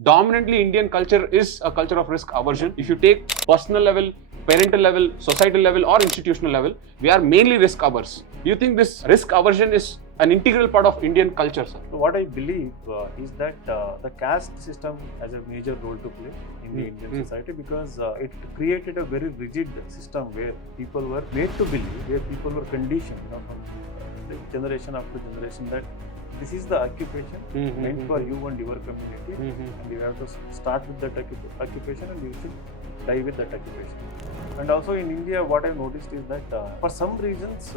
Dominantly, Indian culture is a culture of risk aversion. If you take personal level, parental level, societal level, or institutional level, we are mainly risk averse. Do you think this risk aversion is an integral part of Indian culture, sir? So what I believe is that the caste system has a major role to play in the Indian society, because it created a very rigid system where people were made to believe, where people were conditioned, from generation after generation, that this is the occupation meant for you and your community, and you have to start with that occupation, and you should die with that occupation. And also in India, what I've noticed is that for some reasons,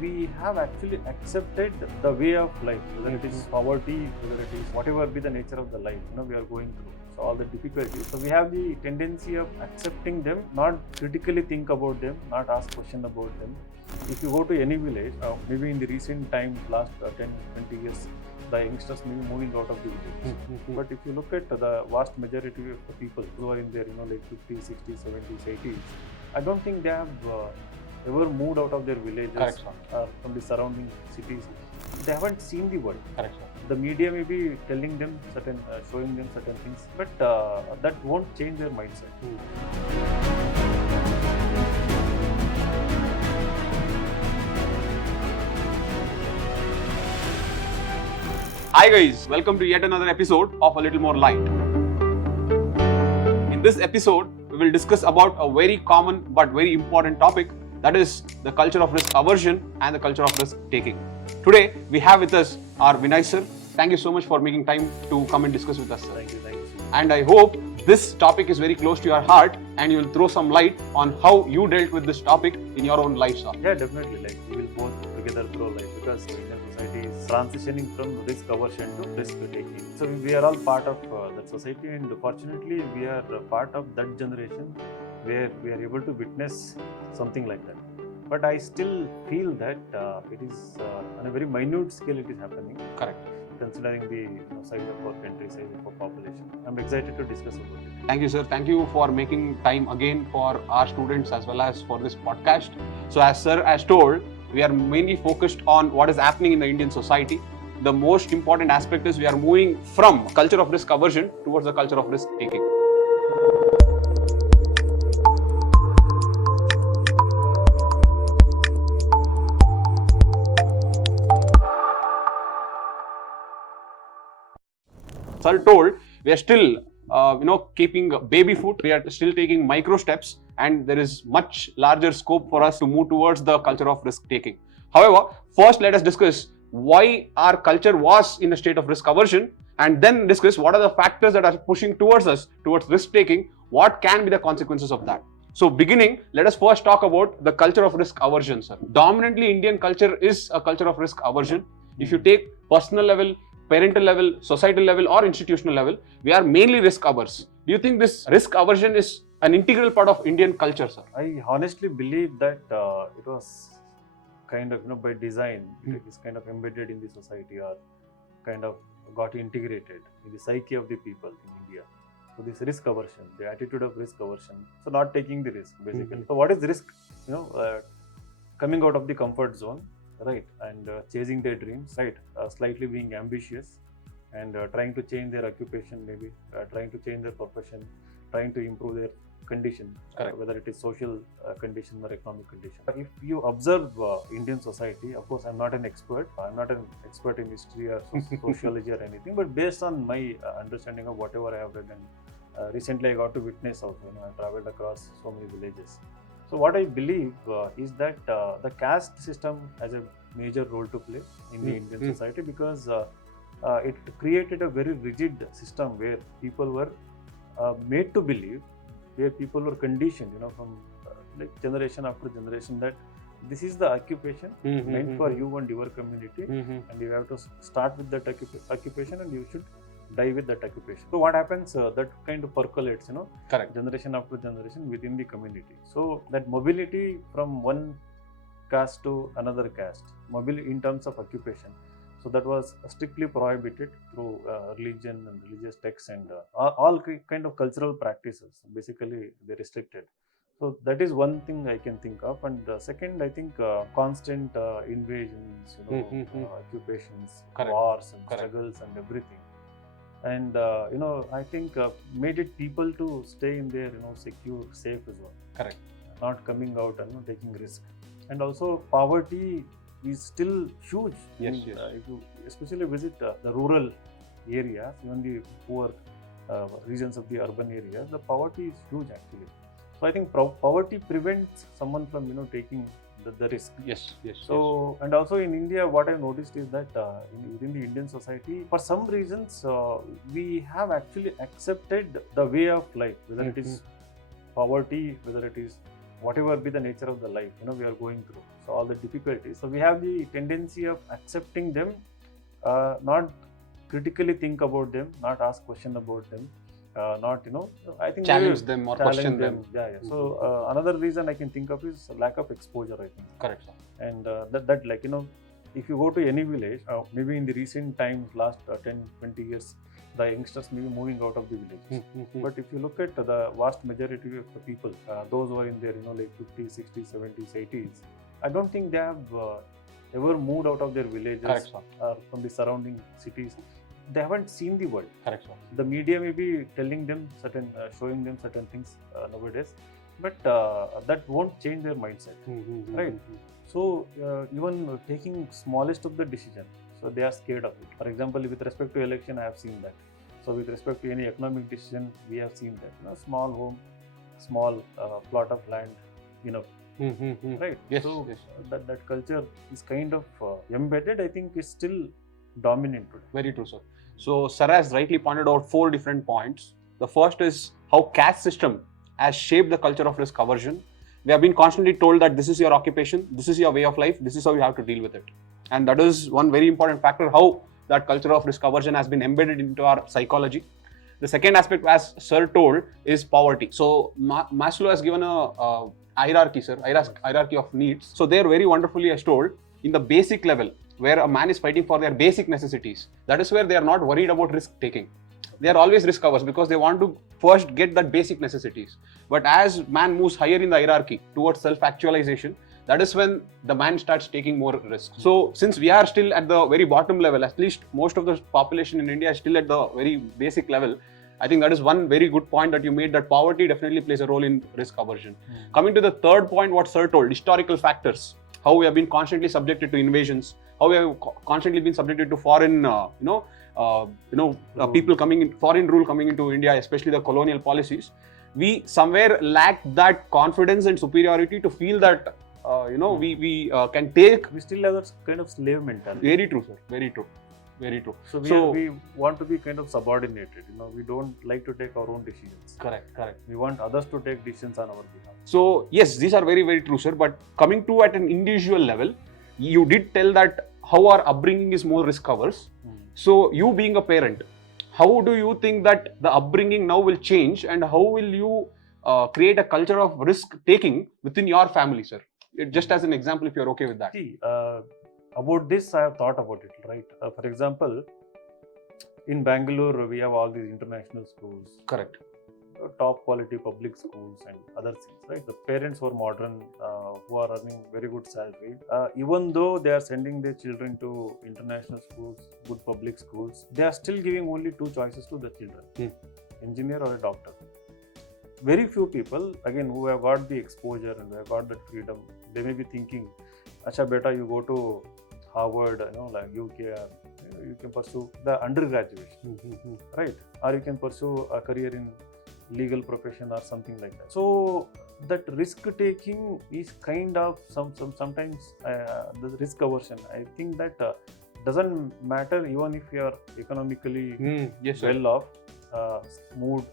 we have actually accepted the way of life, whether it is poverty, whether it is whatever be the nature of the life, we are going through. So all the difficulties. So we have the tendency of accepting them, not critically think about them, not ask question about them. If you go to any village, maybe in the recent times, last 10, 20 years, the youngsters may be moving out of the village. But if you look at the vast majority of the people who are in their, like 50s, 60s, 70s, 80s, I don't think they have ever moved out of their villages from the surrounding cities. They haven't seen the world. Correct, the media may be telling them certain, showing them certain things, but that won't change their mindset. Hi guys, welcome to yet another episode of A Little More Light. In this episode, we will discuss about a very common but very important topic, that is the culture of risk aversion and the culture of risk taking. Today, we have with us our Vinay Sir. Thank you so much for making time to come and discuss with us, sir. Thank you. And I hope this topic is very close to your heart and you will throw some light on how you dealt with this topic in your own life, sir. Yeah, definitely. We will both together through life, because Indian society is transitioning from risk aversion to risk taking. So we are all part of that society, and fortunately, we are part of that generation where we are able to witness something like that. But I still feel that it is on a very minute scale it is happening. Correct. Considering the size of our country, size of our population. I'm excited to discuss about it. Thank you, sir. Thank you for making time again for our students as well as for this podcast. So as sir has told, we are mainly focused on what is happening in the Indian society. The most important aspect is we are moving from culture of risk aversion towards the culture of risk taking. Sir told, we are still keeping baby foot, we are still taking micro steps, and there is much larger scope for us to move towards the culture of risk taking. However, first let us discuss why our culture was in a state of risk aversion, and then discuss what are the factors that are pushing towards us towards risk taking, what can be the consequences of that. So beginning, let us first talk about the culture of risk aversion, sir. Dominantly, Indian culture is a culture of risk aversion. If you take personal level, parental level, societal level, or institutional level, we are mainly risk averse. Do you think this risk aversion is an integral part of Indian culture, sir? I honestly believe that it was kind of, by design, it is kind of embedded in the society, or kind of got integrated in the psyche of the people in India. So this risk aversion, the attitude of risk aversion, so not taking the risk, basically. So what is risk? Coming out of the comfort zone, right, and chasing their dreams, right, slightly being ambitious, and trying to change their occupation, maybe trying to change their profession, trying to improve their condition, whether it is social condition or economic condition. If you observe Indian society, of course I'm not an expert, in history or sociology or anything, but based on my understanding of whatever I have read, and recently I got to witness also, I traveled across so many villages. So what I believe is that the caste system has a major role to play in the Indian society, because it created a very rigid system where people were made to believe, where people were conditioned, from generation after generation, that this is the occupation meant for you and your community, and you have to start with that occupation, and you should die with that occupation. So what happens, that kind of percolates, generation after generation within the community. So that mobility from one caste to another caste, mobility in terms of occupation, so that was strictly prohibited through religion and religious texts, and all kind of cultural practices, basically they restricted. So that is one thing I can think of. And second, I think constant invasions, occupations, wars and struggles and everything. and I think made it people to stay in their secure, safe as well. Correct. Not coming out and taking risk. And also poverty is still huge. Yes, If yes. you especially visit the rural areas, even the poor regions of the urban areas, the poverty is huge actually. So I think poverty prevents someone from taking the risk. Yes, yes. So, and also in India, what I've noticed is that within the Indian society, for some reasons, we have actually accepted the way of life, whether it is poverty, whether it is whatever be the nature of the life, we are going through. So all the difficulties. So we have the tendency of accepting them, not critically think about them, not ask question about them, not I think challenge them or challenge question them. Yeah. So another reason I can think of is lack of exposure, I think. Correct, sir. And that like if you go to any village, maybe in the recent times, last 10-20 years, the youngsters may be moving out of the villages. But if you look at the vast majority of the people, those who are in their like 50s, 60s, 70s, 80s, I don't think they have ever moved out of their villages. Correct, sir. From the surrounding cities. They haven't seen the world. Correct, sir. The media may be telling them certain, showing them certain things nowadays, but that won't change their mindset, right? So even taking smallest of the decision, so they are scared of it. For example, with respect to election, I have seen that. So with respect to any economic decision, we have seen that. Small home, small plot of land, right? Yes, so yes. That culture is kind of embedded. I think is still dominant today. Very true, sir. So Sir has rightly pointed out 4 different points. The first is how caste system has shaped the culture of risk aversion. We have been constantly told that this is your occupation, this is your way of life, this is how you have to deal with it. And that is one very important factor, how that culture of risk aversion has been embedded into our psychology. The second aspect, as Sir told, is poverty. So Maslow has given a hierarchy, sir, hierarchy of needs. So there very wonderfully has told, in the basic level, where a man is fighting for their basic necessities, that is where they are not worried about risk taking. They are always risk averse because they want to first get that basic necessities. But as man moves higher in the hierarchy towards self-actualization, that is when the man starts taking more risks. So since we are still at the very bottom level, at least most of the population in India is still at the very basic level, I think that is one very good point that you made, that poverty definitely plays a role in risk aversion. Coming to the third point, what Sir told, historical factors, how we have been constantly subjected to invasions, how we have constantly been subjected to foreign, people coming in, foreign rule coming into India, especially the colonial policies. We somewhere lack that confidence and superiority to feel that, we can take. We still have that kind of slave mentality. Very true, sir. Very true. Very true. So we want to be kind of subordinated. We don't like to take our own decisions. Correct. We want others to take decisions on our behalf. So yes, these are very, very true, sir. But coming to at an individual level, you did tell that how our upbringing is more risk averse. So you being a parent, how do you think that the upbringing now will change, and how will you create a culture of risk taking within your family, sir? Just as an example, if you're okay with that. See, about this, I have thought about it, right? For example, in Bangalore, we have all these international schools. Correct. Top quality public schools and other things, right? The parents who are modern, who are earning very good salary, even though they are sending their children to international schools, good public schools, they are still giving only 2 choices to the children, engineer or a doctor. Very few people, again, who have got the exposure and who have got the freedom, they may be thinking, acha beta, you go to Harvard, like UK, you can pursue the undergraduate, right? Or you can pursue a career in legal profession or something like that. So that risk taking is kind of sometimes the risk aversion. I think that doesn't matter even if you are economically well off, moved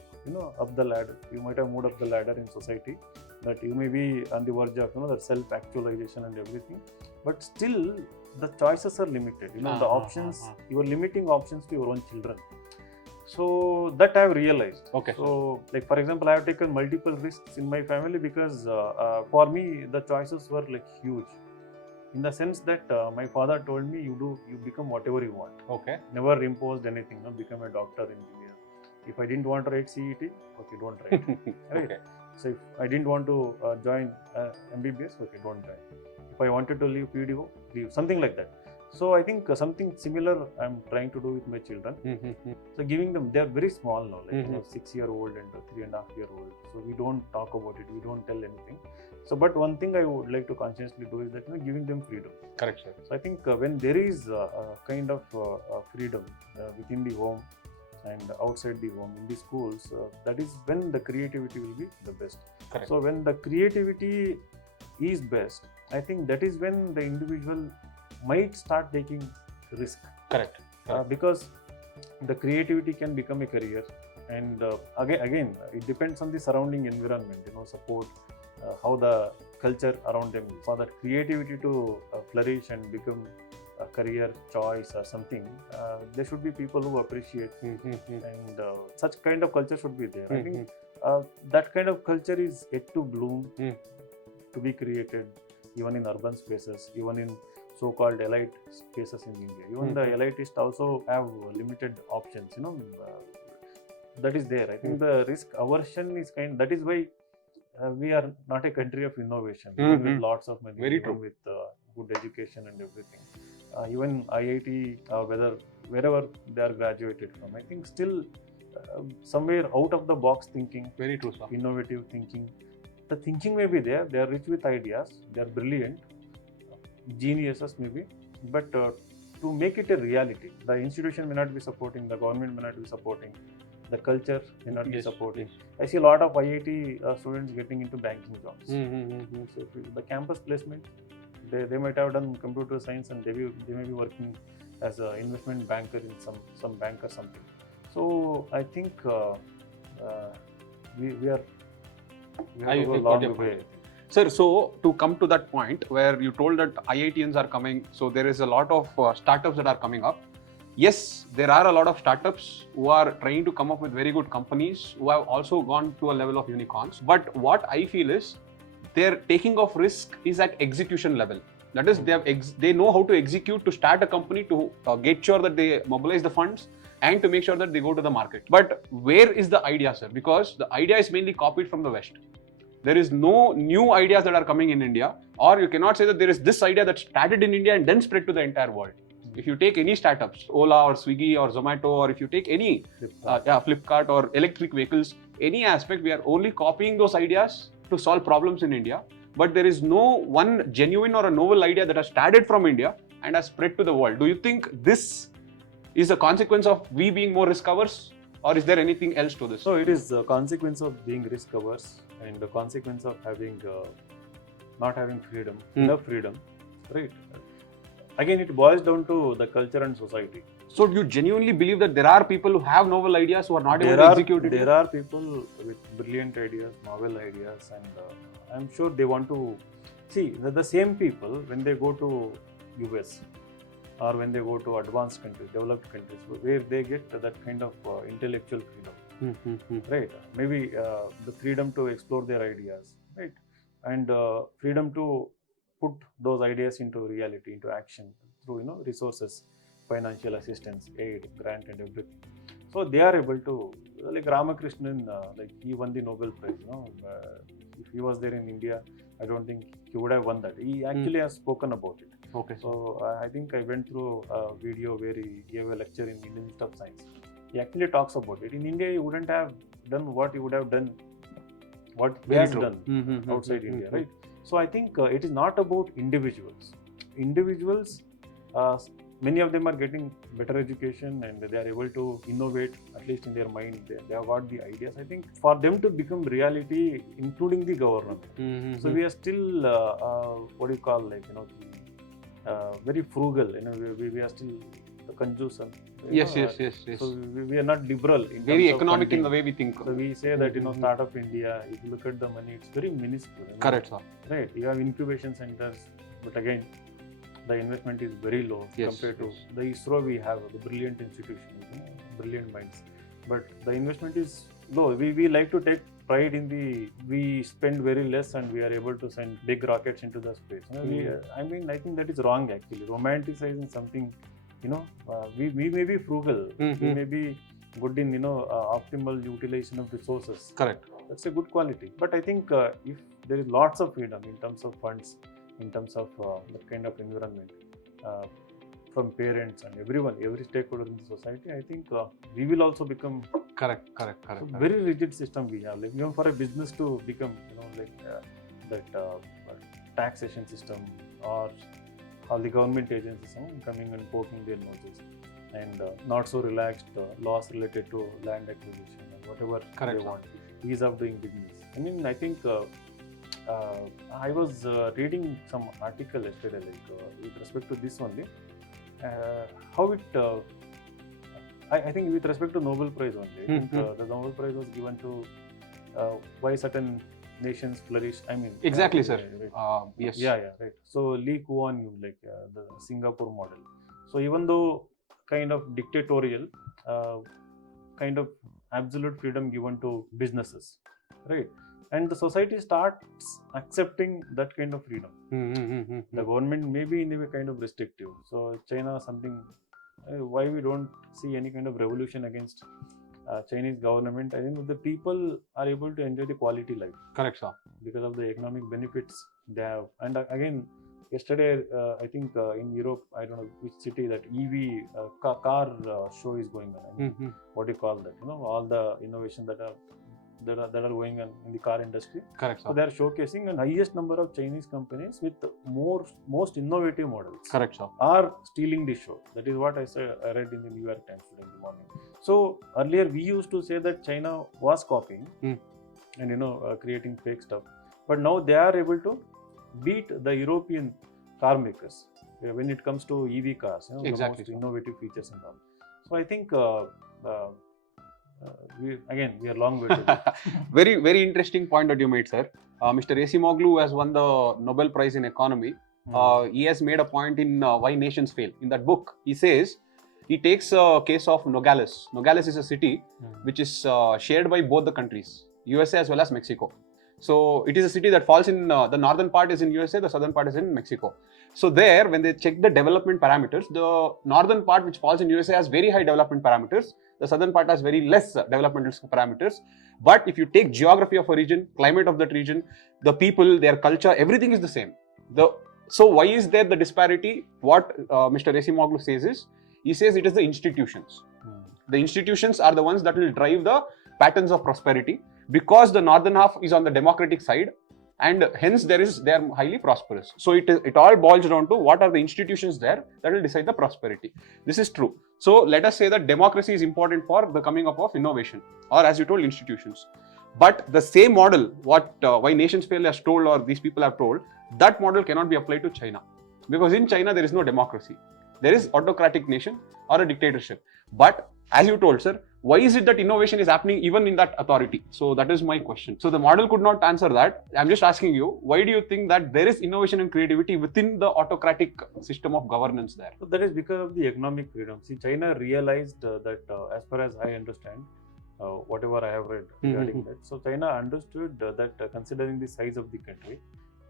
up the ladder. You might have moved up the ladder in society, that you may be on the verge of that self-actualization and everything, but still the choices are limited. The options, you are limiting options to your own children. So that I have realized. Okay. So, like for example, I have taken multiple risks in my family because for me the choices were like huge. In the sense that my father told me, you become whatever you want. Okay. Never imposed anything. Become a doctor, engineer. If I didn't want to write CET, okay, don't write. Right? Okay. So if I didn't want to join MBBS, okay, don't join. If I wanted to leave PDO, leave, something like that. So I think something similar I'm trying to do with my children. So giving them, they're very small now, like 6-year-old and 3.5-year-old. So we don't talk about it, we don't tell anything. So but one thing I would like to consciously do is that giving them freedom. Correct, sir. So I think when there is kind of freedom within the home and outside the home in the schools, that is when the creativity will be the best. Correct. So when the creativity is best, I think that is when the individual might start taking risk. Correct. Because the creativity can become a career, and again it depends on the surrounding environment, support, how the culture around them is. For that creativity to flourish and become a career choice or something, there should be people who appreciate, and such kind of culture should be there. I think that kind of culture is yet to bloom, to be created even in urban spaces, even in so-called elite spaces in India. Even the elitists also have limited options, that is there. I think the risk aversion is that is why we are not a country of innovation, even with lots of money, Very even true. with good education and everything. Even IIT, wherever they are graduated from, I think still somewhere out of the box thinking, Very true, sir. innovative thinking. The thinking may be there, they are rich with ideas, they are brilliant, geniuses maybe, but to make it a reality, the institution may not be supporting, the government may not be supporting, the culture may not be supporting. I see a lot of IIT students getting into banking jobs. So the campus placement, they might have done computer science, and they may be working as an investment banker in some bank or something. So I think we have to go a long way. Sir, so to come to that point where you told that IITians are coming, so there is a lot of startups that are coming up. Yes, there are a lot of startups who are trying to come up with very good companies who have also gone to a level of unicorns. But what I feel is their taking of risk is at execution level. That is, they know how to execute to start a company, to get sure that they mobilize the funds and to make sure that they go to the market. But where is the idea, sir? Because the idea is mainly copied from the West. There is no new ideas that are coming in India, or you cannot say that there is this idea that started in India and then spread to the entire world. If you take any startups, Ola or Swiggy or Zomato, or if you take any Flipkart or electric vehicles, any aspect, we are only copying those ideas to solve problems in India. But there is no one genuine or a novel idea that has started from India and has spread to the world. Do you think this is a consequence of we being more risk averse, or is there anything else to this? So it is a consequence of being risk averse, and the consequence of having not having freedom, enough freedom, right? Again, it boils down to the culture and society. So do you genuinely believe that there are people who have novel ideas who are not able to execute it? There are people with brilliant ideas, novel ideas, and I'm sure they want to see that the same people, when they go to US or when they go to advanced countries, developed countries, where they get that kind of intellectual freedom, right? Maybe the freedom to explore their ideas, right? And freedom to put those ideas into reality, into action through resources, financial assistance, aid, grant, and everything. So they are able to, like Ramakrishnan, like he won the Nobel Prize. If he was there in India, I don't think he would have won that. He actually has spoken about it. Okay. So I think I went through a video where he gave a lecture in Indian Institute of Science. He actually talks about it. In India, he wouldn't have done what he would have done, what he has done outside India, right? So I think it is not about individuals. Individuals, many of them are getting better education and they are able to innovate, at least in their mind. They have got the ideas. I think for them to become reality, including the government. So we are still, what do you call, like, very frugal. We are still the consumer. Yes. So we are not liberal. Very economic in the way we think. So we say that Startup India, if you look at the money, it's very minuscule. Correct, sir. Right. You have incubation centers, but again, the investment is very low compared to the ISRO. We have the brilliant institutions, brilliant minds, but the investment is low. We like to take pride in we spend very less and we are able to send big rockets into the space. I think that is wrong actually. Romanticizing something, we may be frugal, we may be good in optimal utilization of resources. Correct. That's a good quality. But I think if there is lots of freedom in terms of funds, in terms of that kind of environment, from parents and everyone, every stakeholder in the society, I think we will also become Correct. very rigid system we have. Like even for a business to become, that taxation system or all the government agencies coming and poking their noses, and not so relaxed laws related to land acquisition and whatever they want, ease of doing business. I mean, I think I was reading some article yesterday, with respect to this only, how it. I think with respect to Nobel Prize only, I think, the Nobel Prize was given to why certain nations flourish. I mean, Exactly, sir. Right. Yes. Yeah, right. So Lee Kuan Yew, the Singapore model. So even though kind of dictatorial, kind of absolute freedom given to businesses, right? And the society starts accepting that kind of freedom. The government may be in a way kind of restrictive. So China something, why we don't see any kind of revolution against Chinese government? I think the people are able to enjoy the quality life. Correct, sir. Because of the economic benefits they have. And again, yesterday, I think in Europe, I don't know which city, that EV car show is going on. I mean, what do you call that? All the innovation that are going on in the car industry. Correct, sir. So they are showcasing an highest number of Chinese companies with most innovative models. Correct, sir. Are stealing the show. That is what I read in the New York Times today in the morning. So earlier we used to say that China was copying and creating fake stuff, but now they are able to beat the European car makers when it comes to EV cars. Exactly, the most sir. innovative features and all. So I think we are long way to go. Very, very interesting point that you made, sir. Mr. Acemoglu has won the Nobel Prize in Economy. He has made a point in Why Nations Fail. In that book, he says, he takes a case of Nogales. Nogales is a city which is shared by both the countries, USA as well as Mexico. So it is a city that falls in the northern part is in USA, the southern part is in Mexico. So there, when they check the development parameters, the northern part which falls in USA has very high development parameters. The southern part has very less developmental parameters. But if you take geography of a region, climate of that region, the people, their culture, everything is the same. So why is there the disparity? What Mr. Acemoglu says is, he says it is the institutions. The institutions are the ones that will drive the patterns of prosperity, because the northern half is on the democratic side, and hence they are highly prosperous. So it all boils down to what are the institutions there that will decide the prosperity. This is true. So let us say that democracy is important for the coming up of innovation, or as you told, institutions. But the same model, Why Nations Fail has told, or these people have told, that model cannot be applied to China, because in China there is no democracy. There is autocratic nation or a dictatorship. But as you told, sir, why is it that innovation is happening even in that authority? So that is my question. So the model could not answer that. I'm just asking you, why do you think that there is innovation and creativity within the autocratic system of governance there? So that is because of the economic freedom. See, China realized that, as far as I understand, whatever I have read regarding that. So China understood that considering the size of the country,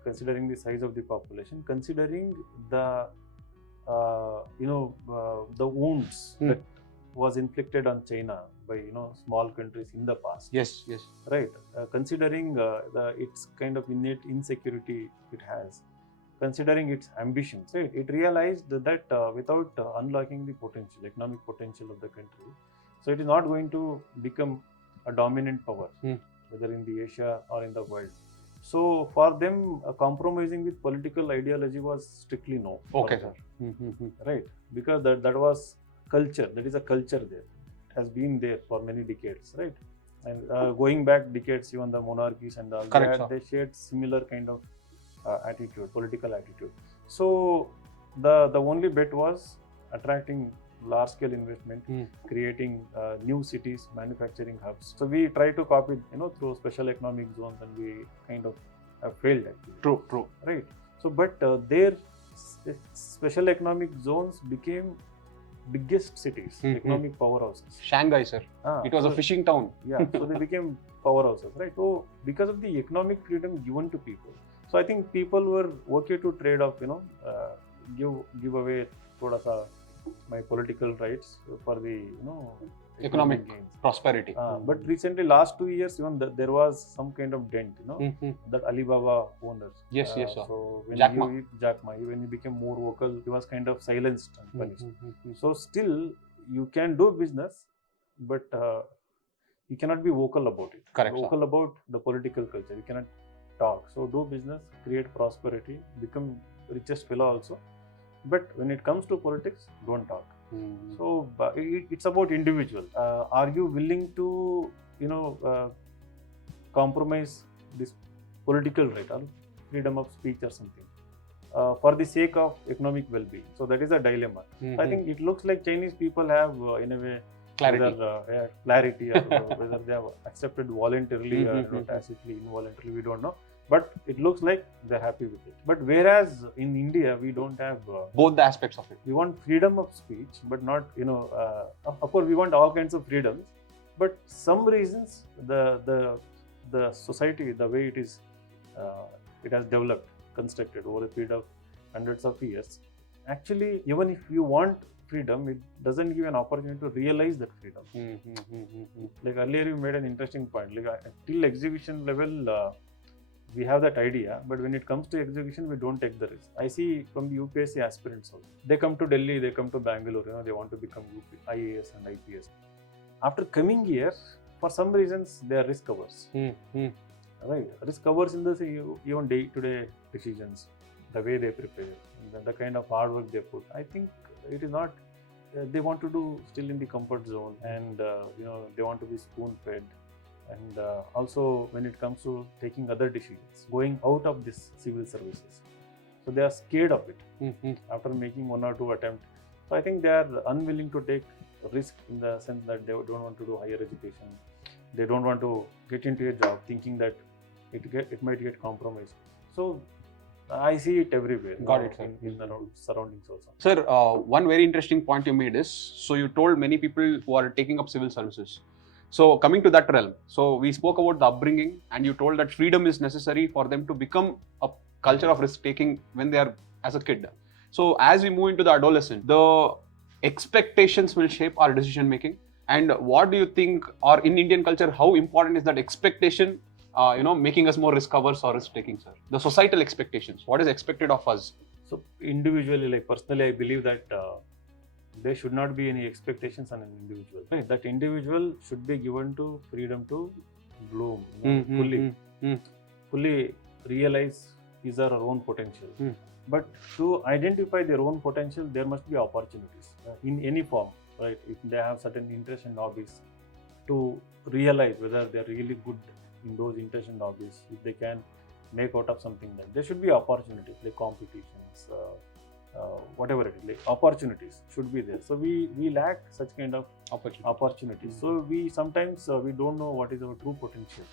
considering the size of the population, considering the the wounds that was inflicted on China by small countries in the past. Yes. Right. Considering its kind of innate insecurity it has, considering its ambitions, right? It realized that without unlocking the economic potential of the country, so it is not going to become a dominant power, whether in the Asia or in the world. So for them, compromising with political ideology was strictly no. Okay, sir. Right, because that was culture. That is a culture there. It has been there for many decades, right? And going back decades, even the monarchies and all, they shared similar kind of attitude, political attitude. So the only bet was attracting large-scale investment, creating new cities, manufacturing hubs. So we try to copy, through special economic zones, and we kind of have failed actually. True. Right. So, but their special economic zones became biggest cities, economic powerhouses. Shanghai, sir. It was a fishing town. Yeah. So they became powerhouses, right? So because of the economic freedom given to people, so I think people were okay to trade off, give away thoda sa my political rights for the economic gains. prosperity. But recently, last 2 years, even there was some kind of dent, that Alibaba owners. Yes, yes, sir. So when Jack Ma. Jack Ma, when he became more vocal, he was kind of silenced and punished. So still, you can do business, but you cannot be vocal about it. Correct, sir. Vocal about the political culture. You cannot talk. So do business, create prosperity, become richest fellow also. But when it comes to politics, don't talk. So it's about individual. Are you willing to, compromise this political right or freedom of speech or something for the sake of economic well-being? So that is a dilemma. I think it looks like Chinese people have, in a way, Clarity. whether, clarity or whether they have accepted voluntarily or tacitly, involuntarily, we don't know. But it looks like they're happy with it. But whereas in India, we don't have Both the aspects of it. we want freedom of speech, but not, of course, we want all kinds of freedoms. But some reasons, the society, the way it is, it has developed, constructed over a period of hundreds of years. Actually, even if you want freedom, it doesn't give an opportunity to realize that freedom. Like earlier, you made an interesting point. Like till execution level, we have that idea, but when it comes to execution, we don't take the risk. I see from the UPSC aspirants also. They come to Delhi, they come to Bangalore, they want to become IAS and IPS. After coming here, for some reasons, they are risk-averse. Right? Risk-averse in the even day-to-day decisions, the way they prepare, the kind of hard work they put. I think it is not, they want to do still in the comfort zone, and they want to be spoon-fed. And also when it comes to taking other decisions, going out of this civil services. So they are scared of it after making 1 or 2 attempts. So I think they are unwilling to take risk in the sense that they don't want to do higher education. They don't want to get into a job thinking that it might get compromised. So I see it everywhere. Got it, sir. In the surroundings also. Sir, one very interesting point you made is, so you told many people who are taking up civil services. So coming to that realm, so we spoke about the upbringing, and you told that freedom is necessary for them to become a culture of risk-taking when they are as a kid. So as we move into the adolescent, the expectations will shape our decision-making. And what do you think, or in Indian culture, how important is that expectation, making us more risk-averse or risk-taking, sir? The societal expectations, what is expected of us? So individually, like personally, I believe that there should not be any expectations on an individual. Right? That individual should be given to freedom to bloom, fully realize his or her own potential. But to identify their own potential, there must be opportunities in any form. Right? If they have certain interests and hobbies, to realize whether they are really good in those interests and hobbies, if they can make out of something, then there should be opportunities like competitions. Whatever it is, like opportunities should be there. So we lack such kind of opportunities. So we sometimes we don't know what is our true potential,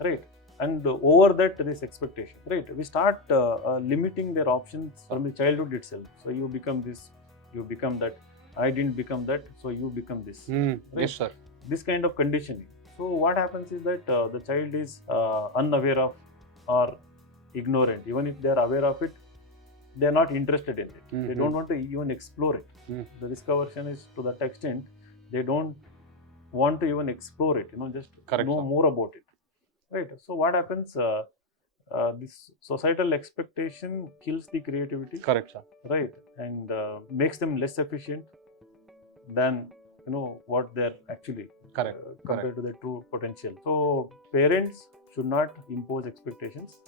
right? And over that, this expectation, right? We start limiting their options from the childhood itself. So you become this, you become that. I didn't become that, so you become this. Right? Yes, sir. This kind of conditioning. So what happens is that the child is unaware of or ignorant. Even if they are aware of it, they are not interested in it. They don't want to even explore it. The risk aversion is to that extent, they don't want to even explore it, just Correct, know sir. more about it. Right. So what happens, this societal expectation kills the creativity. Correct, sir. Right. And makes them less efficient than, what they're actually compared to their true potential. So parents should not impose expectations,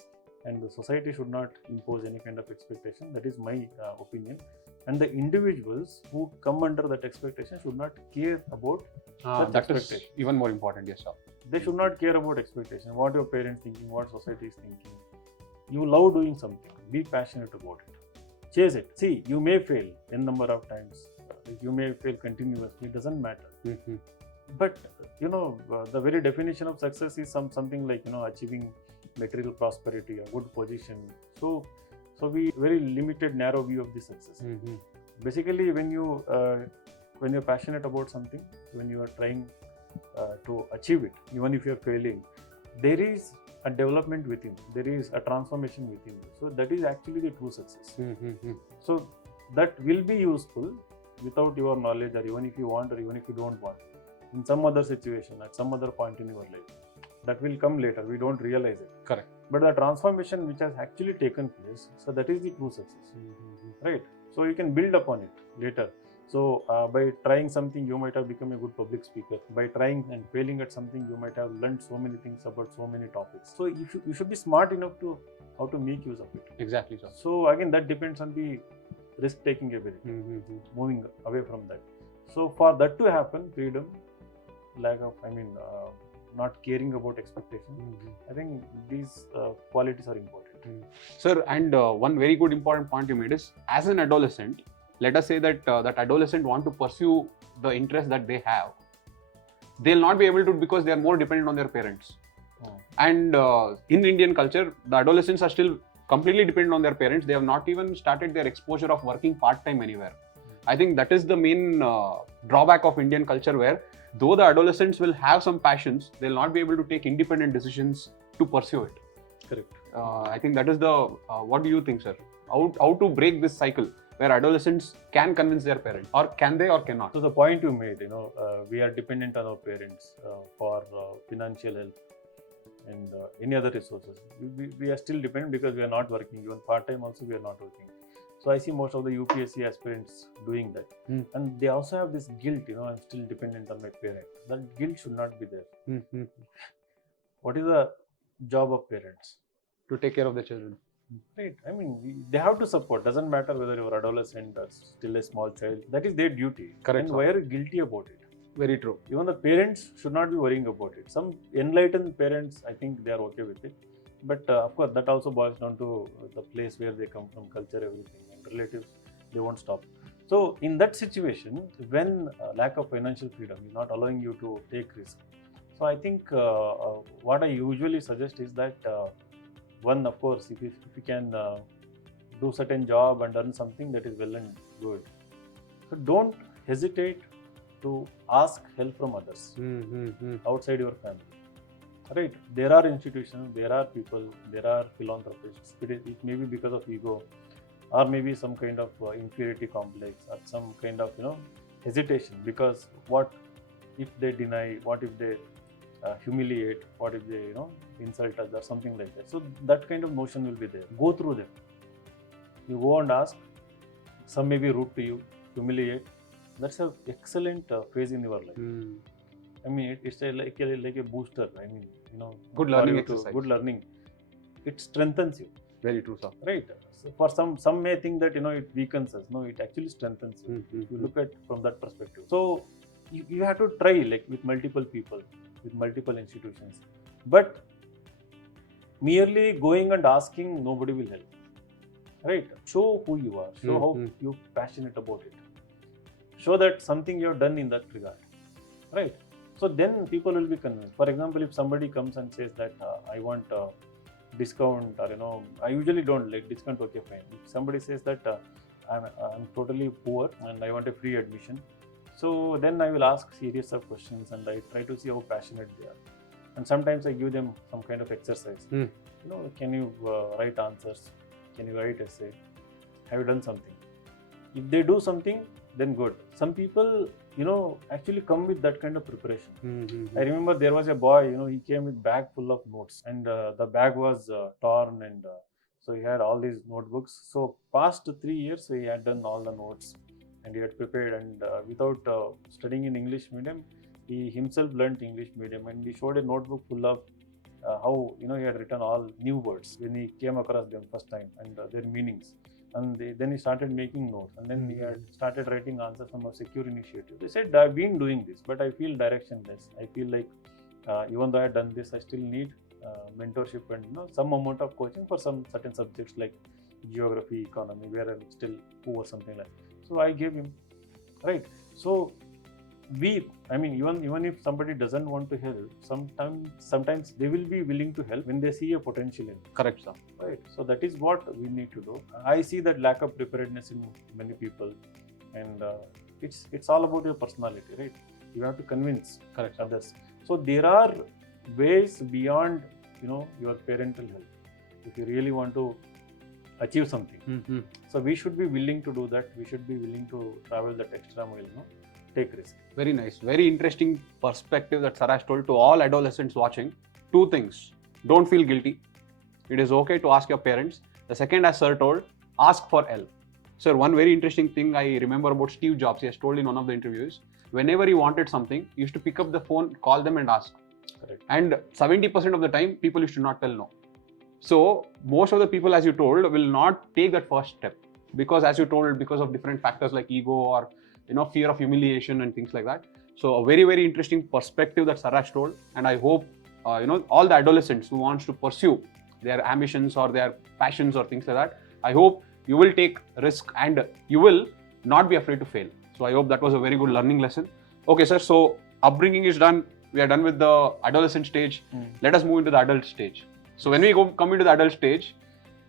and the society should not impose any kind of expectation. That is my opinion. And the individuals who come under that expectation should not care about such that is expectation. even more important, yes, sir. They should not care about expectation, what your parents thinking, what society is thinking. You love doing something, be passionate about it. Chase it. See, you may fail n number of times. You may fail continuously, it doesn't matter. But, the very definition of success is something like, achieving material prosperity, a good position. So we very limited, narrow view of the success. Basically, when you're passionate about something, when you are trying to achieve it, even if you're failing, there is a development within, there is a transformation within you. So that is actually the true success. So that will be useful without your knowledge, or even if you want, or even if you don't want. in some other situation, at some other point in your life. That will come later. We don't realize it. Correct. But the transformation which has actually taken place, so that is the true success, right? So you can build upon it later. So by trying something, you might have become a good public speaker. By trying and failing at something, you might have learned so many things about so many topics. So you should be smart enough to how to make use of it. Exactly, sir. So again, that depends on the risk-taking ability, moving away from that. So for that to happen, freedom, lack of, not caring about expectation, I think these qualities are important. Sir, and one very good important point you made is, as an adolescent, let us say that that adolescent want to pursue the interest that they have. They'll not be able to because they are more dependent on their parents. And in Indian culture, the adolescents are still completely dependent on their parents. They have not even started their exposure of working part-time anywhere. I think that is the main drawback of Indian culture, where though the adolescents will have some passions, they'll not be able to take independent decisions to pursue it. Correct. I think that is the, what do you think, sir? How to break this cycle where adolescents can convince their parents, or can they or cannot? So the point you made, we are dependent on our parents for financial help and any other resources. We are still dependent because we are not working. Even part-time also we are not working. So I see most of the UPSC aspirants doing that. And they also have this guilt, I'm still dependent on my parents. That guilt should not be there. What is the job of parents? To take care of the children. Right. They have to support. Doesn't matter whether you're adolescent or still a small child. That is their duty. Correct. And why are you guilty about it? Very true. Even the parents should not be worrying about it. Some enlightened parents, I think they are okay with it. But of course, that also boils down to the place where they come from, culture, everything, and relatives, they won't stop. So in that situation, when lack of financial freedom is not allowing you to take risk. So I think what I usually suggest is that one, of course, if you can do certain job and earn something, that is well and good. So don't hesitate to ask help from others outside your family. Right? There are institutions, there are people, there are philanthropists. It may be because of ego, or maybe some kind of inferiority complex, or some kind of hesitation. Because what if they deny? What if they humiliate? What if they insult us or something like that? So that kind of notion will be there. Go through them. You go and ask. Some may be rude to you, humiliate. That's an excellent phase in your life. It's like a booster. Good learning exercise. Good learning. It strengthens you. Very true, sir. Right. So for some may think that it weakens us. No, it actually strengthens you. If you look at from that perspective. So you have to try with multiple people, with multiple institutions. But merely going and asking, nobody will help. Right. Show who you are. Show how you're passionate about it. Show that something you have done in that regard. Right. So then people will be convinced. For example, if somebody comes and says that I want discount, or I usually don't like discount. Okay, fine. If somebody says that I'm totally poor and I want a free admission, so then I will ask series of questions and I try to see how passionate they are. And sometimes I give them some kind of exercise. Can you write answers? Can you write essay? Have you done something? If they do something, then good. Some people, actually come with that kind of preparation. I remember there was a boy, he came with bag full of notes, and the bag was torn, and so he had all these notebooks. So past 3 years, he had done all the notes, and he had prepared, and without studying in English medium, he himself learnt English medium, and he showed a notebook full of how he had written all new words when he came across them first time, and their meanings. And then he started making notes, and then he had started writing answers from a secure initiative. He said, I've been doing this, but I feel directionless. I feel like even though I had done this, I still need mentorship and some amount of coaching for some certain subjects like geography, economy, where I'm still poor, something like that. So I gave him, right? So even if somebody doesn't want to help, sometimes they will be willing to help when they see a potential in it. Correct, sir. Right. So that is what we need to do. I see that lack of preparedness in many people, and it's all about your personality, right? You have to convince others. So there are ways beyond your parental help if you really want to achieve something. So we should be willing to do that. We should be willing to travel that extra mile, take risk. Very nice. Very interesting perspective that Sir has told to all adolescents watching. Two things. Don't feel guilty. It is okay to ask your parents. The second, as Sir told, ask for help. Sir, one very interesting thing I remember about Steve Jobs, he has told in one of the interviews, whenever he wanted something, he used to pick up the phone, call them and ask. Correct. And 70% of the time, people used to not tell no. So most of the people, as you told, will not take that first step because, as you told, because of different factors like ego or fear of humiliation and things like that. So a very, very interesting perspective that Sir has told, and I hope all the adolescents who wants to pursue their ambitions or their passions or things like that, I hope you will take risk and you will not be afraid to fail. So I hope that was a very good learning lesson. Okay, sir. So upbringing is done. We are done with the adolescent stage. Let us move into the adult stage. So when we come into the adult stage,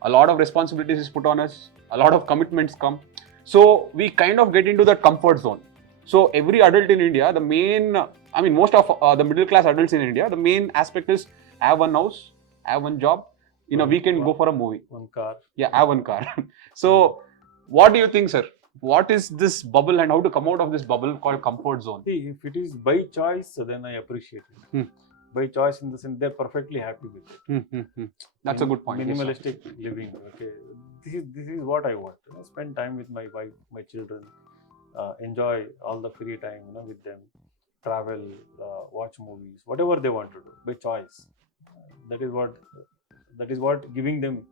a lot of responsibilities is put on us. A lot of commitments come. So we kind of get into that comfort zone. So every adult in India, most of the middle class adults in India, the main aspect is have one house, have one job. In a weekend, go for a movie. One car. Yeah, have one car. So what do you think, sir? What is this bubble and how to come out of this bubble called comfort zone? See, if it is by choice, then I appreciate it. By choice in the sense they're perfectly happy with it. That's a good point. Minimalistic living. Okay, this is what I want. Spend time with my wife, my children, enjoy all the free time with them, travel, watch movies, whatever they want to do by choice. That is what giving them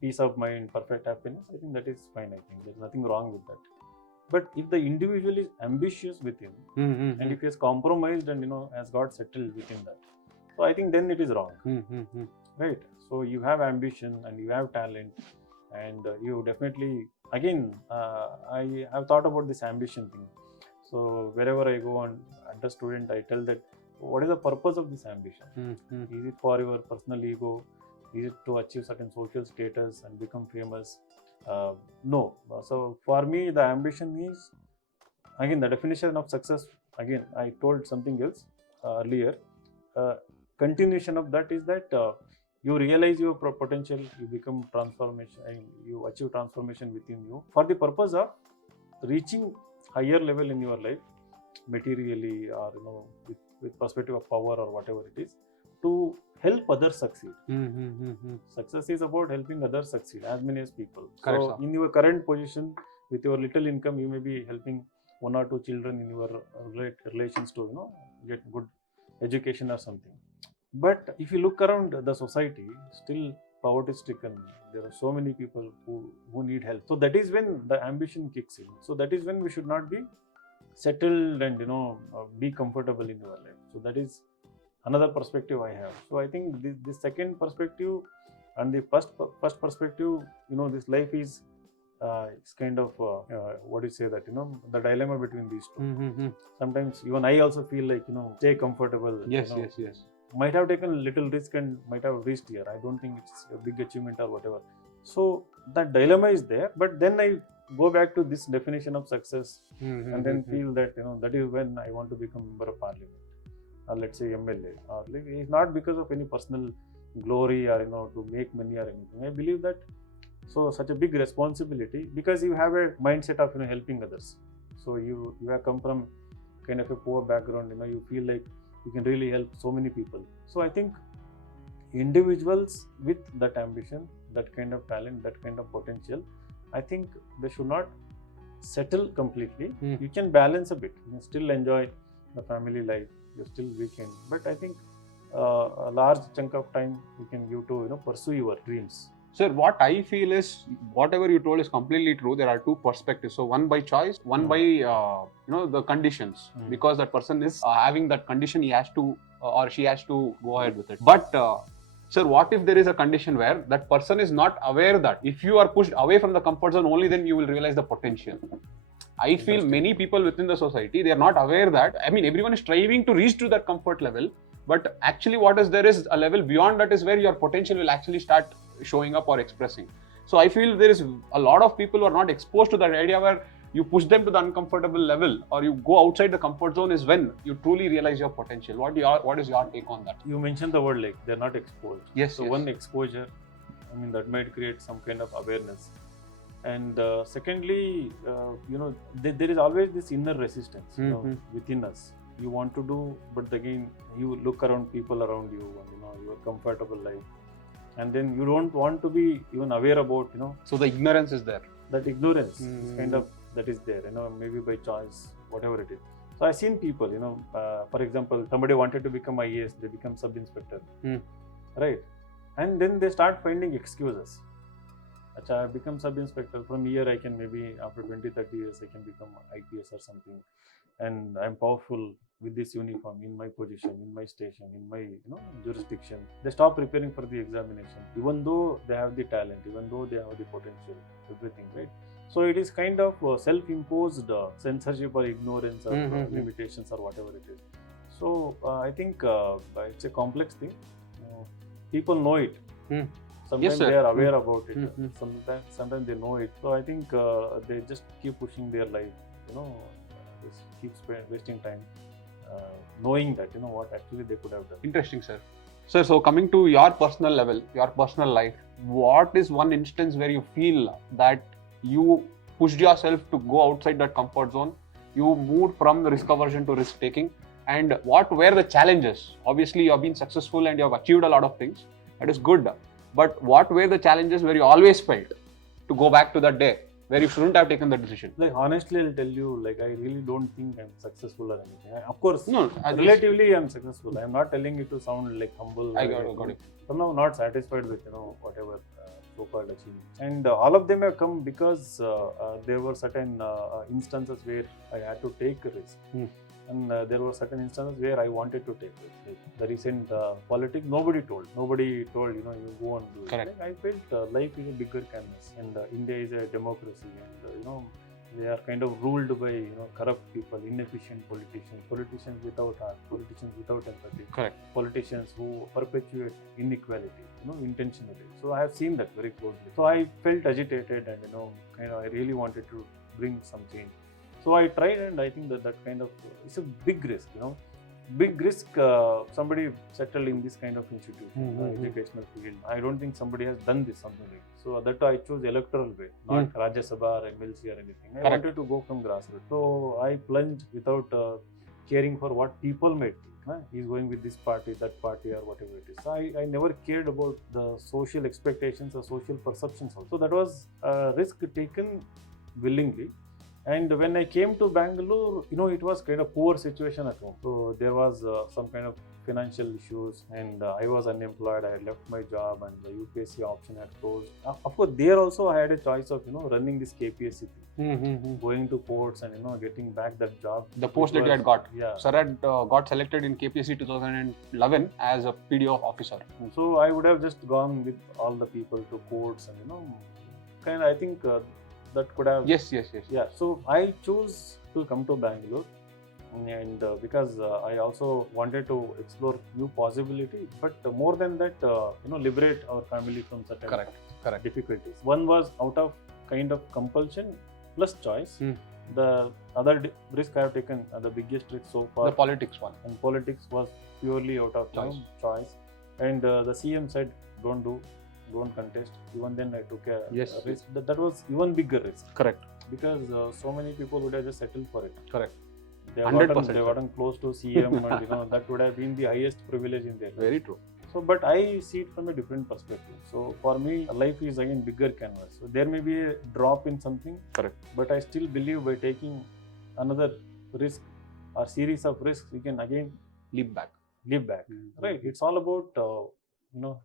peace of mind, perfect happiness. I think that is fine. I think there's nothing wrong with that. But if the individual is ambitious within, and if he has compromised and has got settled within that, so I think then it is wrong, right? So you have ambition and you have talent, and you definitely again I have thought about this ambition thing. So wherever I go on as a student, I tell that what is the purpose of this ambition? Is it for your personal ego? Is it to achieve certain social status and become famous? No. So for me, the ambition is, again, the definition of success, again, I told something else earlier. Continuation of that is that you realize your potential, you become transformation, and you achieve transformation within you for the purpose of reaching higher level in your life, materially or with perspective of power or whatever it is, to help others succeed. Success is about helping others succeed, as many as people. Correct, so sir. in your current position, with your little income, you may be helping one or two children in your relations to get good education or something. But if you look around the society, still poverty stricken. There are so many people who need help. So that is when the ambition kicks in. So that is when we should not be settled and be comfortable in your life. So that is another perspective I have. So I think this second perspective and the first perspective, this life is it's kind of what do you say that the dilemma between these two. Sometimes even I also feel like stay comfortable. Yes. Might have taken a little risk and might have reached here. I don't think it's a big achievement or whatever. So that dilemma is there. But then I go back to this definition of success and then feel that that is when I want to become member of parliament, or let's say MLA, or it's not because of any personal glory or to make money or anything. I believe that such a big responsibility, because you have a mindset of helping others. So you have come from kind of a poor background. You feel like you can really help so many people. So I think individuals with that ambition, that kind of talent, that kind of potential, I think they should not settle completely. You can balance a bit. You can still enjoy the family life. You still weekend, but I think a large chunk of time you can give to pursue your dreams. Sir, what I feel is whatever you told is completely true. There are two perspectives. So one by choice, one by the conditions, because that person is having that condition, he has to or she has to go ahead with it. But sir, what if there is a condition where that person is not aware that if you are pushed away from the comfort zone, only then you will realize the potential. I feel many people within the society, they are not aware that, everyone is striving to reach to that comfort level, but actually there is a level beyond that is where your potential will actually start showing up or expressing. So I feel there is a lot of people who are not exposed to that idea where you push them to the uncomfortable level or you go outside the comfort zone is when you truly realize your potential. What is your take on that? You mentioned the word like they're not exposed. Yes. So one exposure, that might create some kind of awareness. And secondly, there is always this inner resistance within us. You want to do, but again, you look around people around you, and your comfortable life, and then you don't want to be even aware about, So the ignorance is there. that ignorance is kind of that is there, maybe by choice, whatever it is. So I've seen people, for example, somebody wanted to become IAS, they become sub-inspector, right? And then they start finding excuses. Acha, I become sub-inspector, from here I can maybe after 20-30 years I can become IPS or something, and I'm powerful with this uniform, in my position, in my station, in my jurisdiction. They stop preparing for the examination, even though they have the talent, even though they have the potential, everything, right? So it is kind of self-imposed censorship or ignorance or limitations or whatever it is. So I think it's a complex thing. People know it. Sometimes they are aware about it. Sometimes they know it. So I think they just keep pushing their life. Just keep wasting time, knowing that what actually they could have done. Interesting, sir. Sir, so coming to your personal level, your personal life, what is one instance where you feel that you pushed yourself to go outside that comfort zone? You moved from the risk aversion to risk taking, and what were the challenges? Obviously, you have been successful and you have achieved a lot of things. That is good. But what were the challenges where you always felt to go back to that day where you shouldn't have taken that decision? Like, honestly, I'll tell you, I really don't think I'm successful or anything. Of course, no, relatively I'm successful. I'm not telling it to sound like humble. I got it. Somehow not satisfied with whatever so-called achievement. And all of them have come because there were certain instances where I had to take a risk. And there were certain instances where I wanted to take risk. Like the recent politics, nobody told, you go and do it. Correct. I felt life is a bigger canvas, and India is a democracy, and they are kind of ruled by corrupt people, inefficient politicians without heart, politicians without empathy. Correct. Politicians who perpetuate inequality, intentionally. So I have seen that very closely. So I felt agitated, and I really wanted to bring some change. So I tried, and I think that kind of, it's a big risk, big risk. Somebody settled in this kind of institution, educational field. I don't think somebody has done this, something like this. So that I chose electoral way, not Rajya Sabha or MLC or anything. I wanted to go from grassroots. So I plunged without caring for what people might think. He's going with this party, that party, or whatever it is. So I never cared about the social expectations or social perceptions also. So that was a risk taken willingly. And when I came to Bangalore, it was kind of poor situation at home. So there was some kind of financial issues, and I was unemployed. I had left my job, and the UPSC option had closed. Of course, there also I had a choice of running this KPSC thing, going to courts and getting back that job. The post that you had got. Yeah. Sir had got selected in KPSC 2011 as a PDO officer. So I would have just gone with all the people to courts, and I think. That could have. Yes. Yeah. So I chose to come to Bangalore, and because I also wanted to explore new possibilities, but more than that, liberate our family from certain Correct. difficulties. One was out of kind of compulsion plus choice. The other risk I have taken, the biggest risk so far, the politics one, and politics was purely out of choice. And the CM said, don't contest. Even then I took a risk. That was even bigger risk. Correct. Because so many people would have just settled for it. Correct. They have gotten close to CM, and that would have been the highest privilege in their life. Very true. So, but I see it from a different perspective. So for me, life is again bigger canvas. So there may be a drop in something. Correct. But I still believe by taking another risk or series of risks, you can again live back. Right. It's all about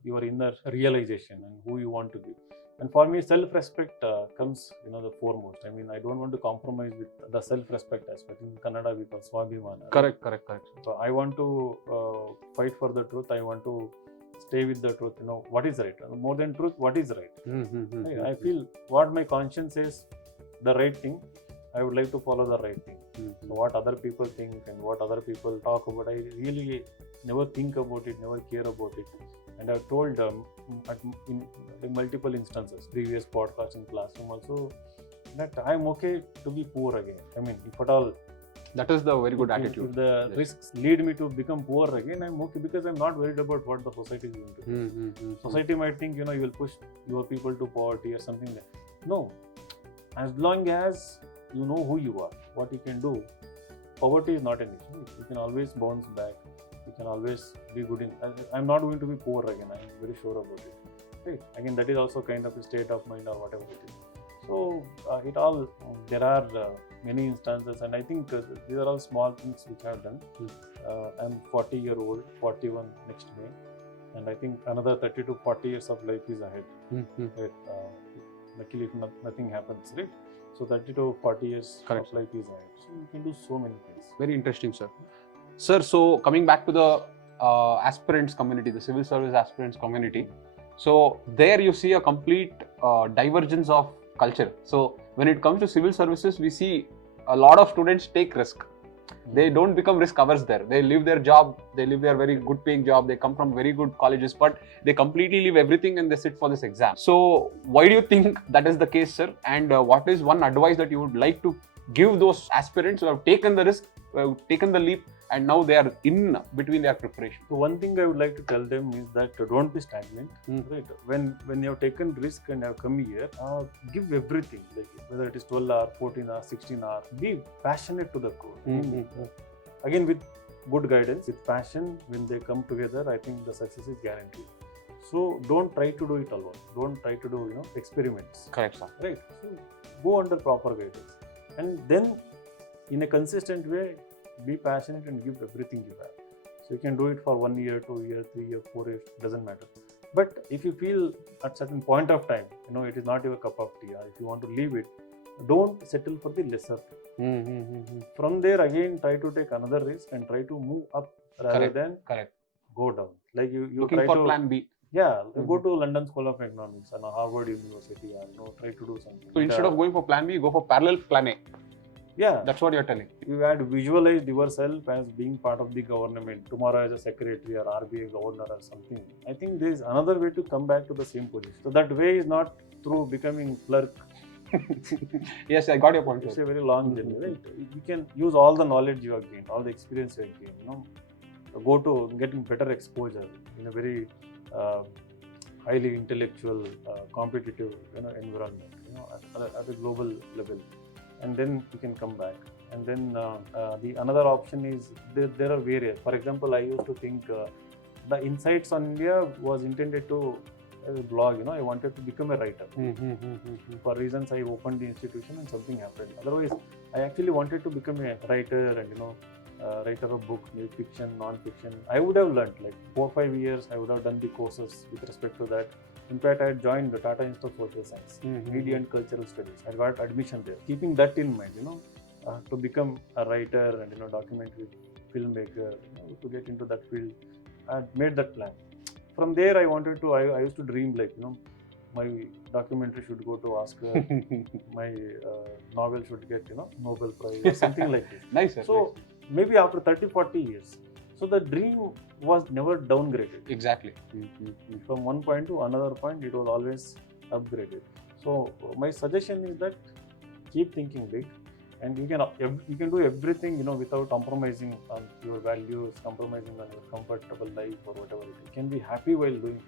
your inner realization and who you want to be. And for me, self-respect comes, the foremost. I mean, I don't want to compromise with the self-respect aspect. In Kannada, we call Swabhimana. Correct. So I want to fight for the truth. I want to stay with the truth. What is right? More than truth, what is right? Right? I feel what my conscience says, the right thing, I would like to follow the right thing. So what other people think and what other people talk about, I really never think about it, never care about it. And I've told in multiple instances, previous podcasts in classroom also, that I'm okay to be poor again. I mean, if at all, that is the very good attitude. If the risks lead me to become poor again, I'm okay, because I'm not worried about what the society is going to do. Society might think, you will push your people to poverty or something like that. No, as long as you know who you are, what you can do, poverty is not an issue. You can always bounce back. You can always be good in. I'm not going to be poor again. I'm very sure about it. Right? Again, that is also kind of a state of mind or whatever it is. So there are many instances, and I think these are all small things which I have done. I'm 40-year-old, 41 next May, and I think another 30 to 40 years of life is ahead. Right? Luckily, if nothing happens, right? So 30 to 40 years Correct. of life is ahead. So you can do so many things. Very interesting, sir. Sir, so coming back to the aspirants community, the civil service aspirants community, so there you see a complete divergence of culture. So when it comes to civil services, we see a lot of students take risk. They don't become risk averse there. They leave their job, they leave their very good paying job, they come from very good colleges, but they completely leave everything and they sit for this exam. So why do you think that is the case, sir? And what is one advice that you would like to give those aspirants who have taken the risk, who have taken the leap, and now they are in between their preparation? So one thing I would like to tell them is that don't be stagnant. Right? When you have taken risk and have come here, give everything. Like whether it is 12 hours, 14 hours, 16 hours, be passionate to the core. Again, with good guidance, with passion, when they come together, I think the success is guaranteed. So don't try to do it alone. Don't try to do experiments. Correct, sir. Right. So go under proper guidance, and then in a consistent way, be passionate and give everything you have. So you can do it for 1 year, 2 years, 3 years, 4 years, doesn't matter. But if you feel at certain point of time, it is not your cup of tea, or if you want to leave it, don't settle for the lesser thing. From there again, try to take another risk and try to move up rather than go down. Like you looking try for to plan B. Yeah, go to London School of Economics and Harvard University, and try to do something. So instead of going for plan B, you go for parallel plan A. Yeah, that's what you're telling. You had visualized yourself as being part of the government tomorrow as a secretary or RBI governor or something. I think there is another way to come back to the same position. So that way is not through becoming clerk. Yes, I got your point. It's a very long journey, right? You can use all the knowledge you have gained, all the experience you have gained. Go to getting better exposure in a very highly intellectual, competitive environment, at a global level. And then you can come back. And then the another option is there are various. For example, I used to think the Insights on India was intended to as a blog. I wanted to become a writer. For reasons, I opened the institution and something happened. Otherwise, I actually wanted to become a writer and writer of book, maybe fiction, non-fiction. I would have learned like 4 or 5 years. I would have done the courses with respect to that. In fact, I had joined the Tata Institute of Social Science, Media and Cultural Studies. I got admission there. Keeping that in mind, to become a writer and documentary filmmaker, to get into that field, I had made that plan. From there, I used to dream like, my documentary should go to Oscar, my novel should get, Nobel Prize or something like this. Nice, sir. So maybe after 30, 40 years. So the dream was never downgraded. Exactly. From one point to another point, it was always upgraded. So my suggestion is that keep thinking big, and you can do everything without compromising on your values, compromising on your comfortable life or whatever it is. You can be happy while doing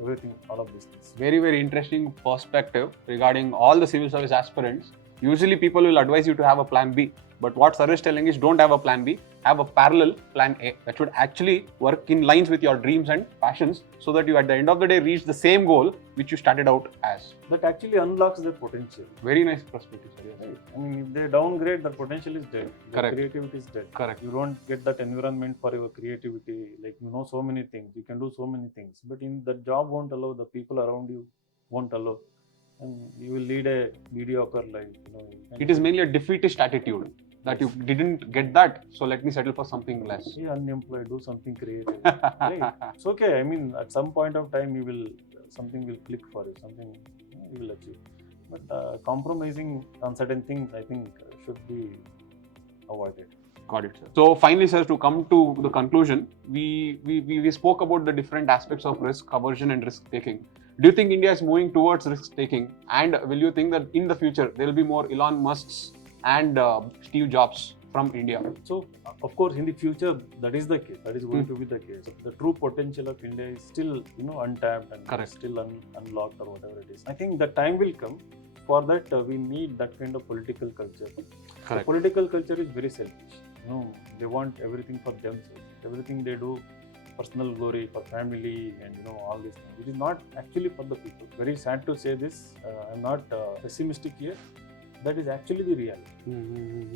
everything, all of these things. Very, very interesting perspective regarding all the civil service aspirants. Usually people will advise you to have a plan B, but what Sir is telling is don't have a plan B, have a parallel plan A that should actually work in lines with your dreams and passions, so that you at the end of the day reach the same goal which you started out as. That actually unlocks their potential. Very nice perspective, sir. Yes. Right. I mean, if they downgrade, their potential is dead. Correct. Their creativity is dead. Correct. You don't get that environment for your creativity. Like so many things, you can do so many things, but in the job won't allow, the people around you won't allow, and you will lead a mediocre life. It is mainly a defeatist attitude. That you didn't get that, so let me settle for something less. Be unemployed, do something creative. Right? It's okay. I mean, at some point of time, something will click for you, something you will achieve. But compromising on certain things, I think, should be avoided. Got it, sir. So finally, sir, to come to the conclusion, we spoke about the different aspects of risk aversion and risk taking. Do you think India is moving towards risk taking, and will you think that in the future there will be more Elon Musks and Steve Jobs from India? So, of course, in the future, that is the case. That is going to be the case. The true potential of India is still, untapped and still unlocked or whatever it is. I think the time will come for that we need that kind of political culture. Correct. The political culture is very selfish. They want everything for themselves. Everything they do, personal glory, for family, and all these things. It is not actually for the people. Very sad to say this. I'm not pessimistic here. That is actually the reality.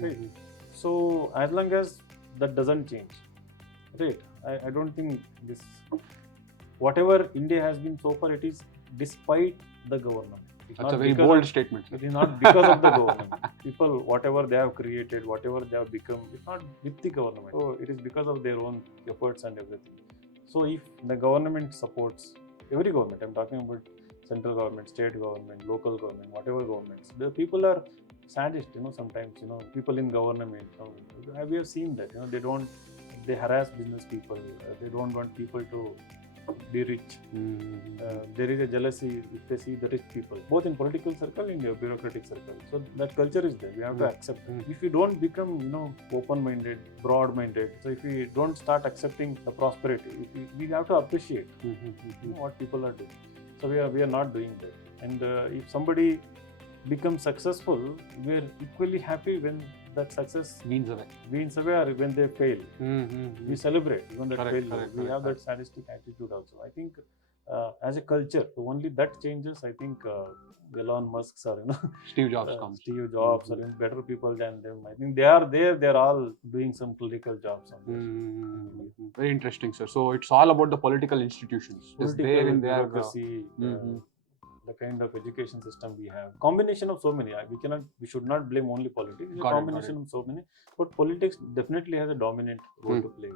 Right? So as long as that doesn't change, right? I don't think this. Whatever India has been so far, it is despite the government. That's a very bold statement. It is not because of the government. People, whatever they have created, whatever they have become, it's not with the government. So it is because of their own efforts and everything. So if the government supports, every government, I'm talking about central government, state government, local government, whatever governments, the people are sadist, sometimes, people in government, we have seen that, they harass business people, they don't want people to be rich. There is a jealousy if they see the rich people, both in political circle and in bureaucratic circle. So that culture is there. We have to accept it. If you don't become, open-minded, broad-minded, so if we don't start accepting the prosperity, we have to appreciate what people are doing. So we are not doing that. And if somebody becomes successful, we are equally happy when that success Means away. Or when they fail. We celebrate even that failure. Correct, We have that sadistic attitude also. I think as a culture, only that changes. I think Elon Musk's or Steve Jobs comes. Steve Jobs or even better people than them. I think they are there. They are all doing some political jobs on this. Very interesting, sir. So it's all about the political institutions. It's there in their bureaucracy, the kind of education system we have. Combination of so many. We should not blame only politics. It's a combination of so many. But politics definitely has a dominant role to play.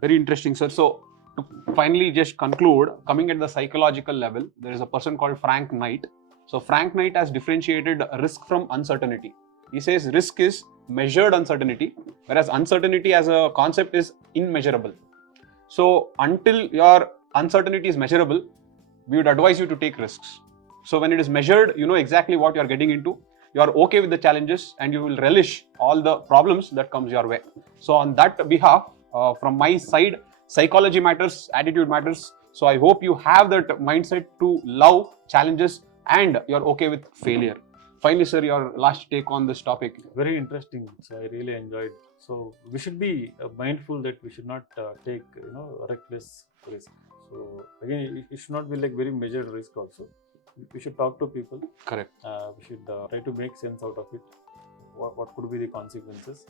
Very interesting, sir. So to finally just conclude, coming at the psychological level, there is a person called Frank Knight. So Frank Knight has differentiated risk from uncertainty. He says risk is measured uncertainty, whereas uncertainty as a concept is immeasurable. So until your uncertainty is measurable, we would advise you to take risks. So when it is measured, you know exactly what you are getting into. You are okay with the challenges and you will relish all the problems that comes your way. So on that behalf, from my side, psychology matters, attitude matters. So I hope you have that mindset to love challenges and you're okay with failure. Finally, sir, your last take on this topic. Very interesting. So I really enjoyed. So we should be mindful that we should not take reckless risk. So again, it should not be like very measured risk also. We should talk to people. Correct. We should try to make sense out of it. What could be the consequences?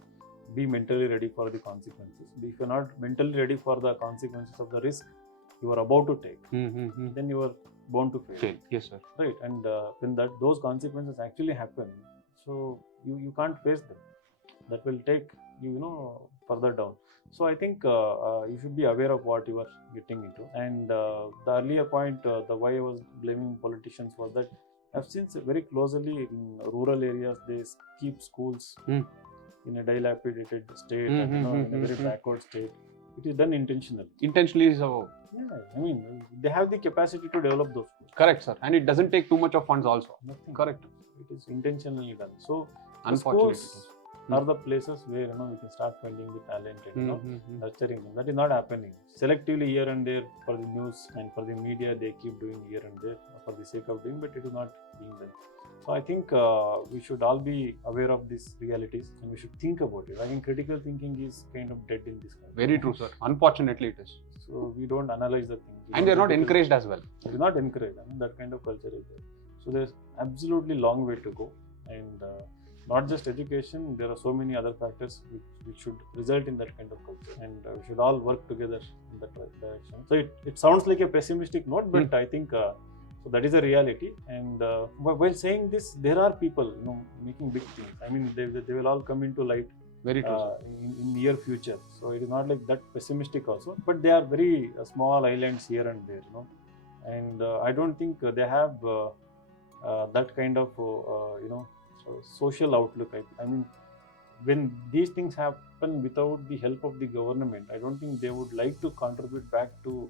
Be mentally ready for the consequences. If you're not mentally ready for the consequences of the risk you are about to take, then you are bound to fail. Yes, sir. Right. And when those consequences actually happen, so you can't face them. That will take you further down. So I think you should be aware of what you are getting into. And the earlier point, the why I was blaming politicians was that I've seen very closely in rural areas, they keep schools in a dilapidated state and in a very backward state. It is done intentionally. Intentionally, so. Yeah, I mean, they have the capacity to develop those schools. Correct, sir. And it doesn't take too much of funds also. Nothing. Correct. It is intentionally done. So Unfortunately, schools are the places where we can start finding the talent and nurturing them. That is not happening. Selectively here and there for the news and for the media, they keep doing here and there for the sake of doing, but it is not being done. So I think we should all be aware of these realities and we should think about it. I think critical thinking is kind of dead in this country. Very true, sir. Unfortunately, it is. So we don't analyze the things. And they are not encouraged as well. They are not encouraged. I mean, that kind of culture is there. So there's absolutely long way to go. And not just education, there are so many other factors which should result in that kind of culture. And we should all work together in that direction. So it sounds like a pessimistic note, but I think so that is a reality. And while saying this, there are people making big things. I mean, they will all come into light. Very true. In near future. So it is not like that pessimistic also, but they are very small islands here and there, and I don't think they have that kind of social outlook. I mean, when these things happen without the help of the government, I don't think they would like to contribute back to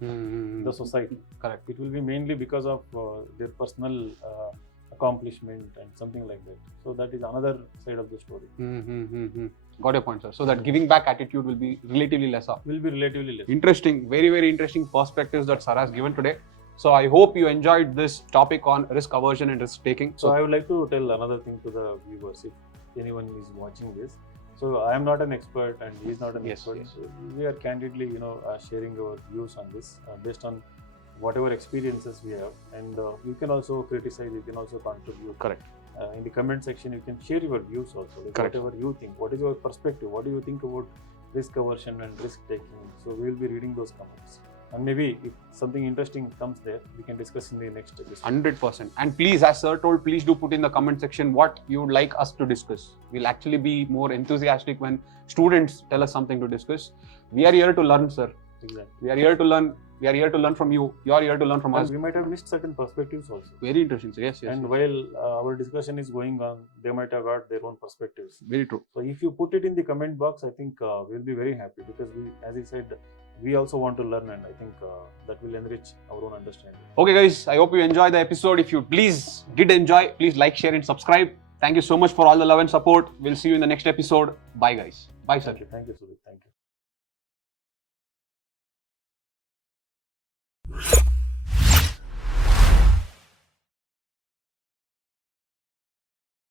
the society. Correct. It will be mainly because of their personal accomplishment and something like that. So that is another side of the story. Got your point, sir. So that giving back attitude will be relatively lesser. Will be relatively less. Interesting. Very, very interesting perspectives that sir has given today. So I hope you enjoyed this topic on risk aversion and risk taking. So I would like to tell another thing to the viewers, if anyone is watching this. So I am not an expert and he is not an expert. Yes. So we are candidly, sharing our views on this based on whatever experiences we have. And you can also criticize, you can also contribute. Correct. In the comment section, you can share your views also. Like Correct. whatever you think. What is your perspective? What do you think about risk aversion and risk taking? So we will be reading those comments. And maybe if something interesting comes there, we can discuss in the next episode. 100%. And please, as sir told, please do put in the comment section what you would like us to discuss. We'll actually be more enthusiastic when students tell us something to discuss. We are here to learn, sir. Exactly. We are here to learn. We are here to learn from you. You are here to learn from And us. we might have missed certain perspectives also. Very interesting, sir. Yes. And while our discussion is going on, they might have got their own perspectives. Very true. So if you put it in the comment box, I think we'll be very happy, because we, as I said, we also want to learn, and I think that will enrich our own understanding. Okay, guys. I hope you enjoyed the episode. If you please did enjoy, please like, share, and subscribe. Thank you so much for all the love and support. We'll see you in the next episode. Bye, guys. Bye, sir. Thank you, Sudeep. Thank you.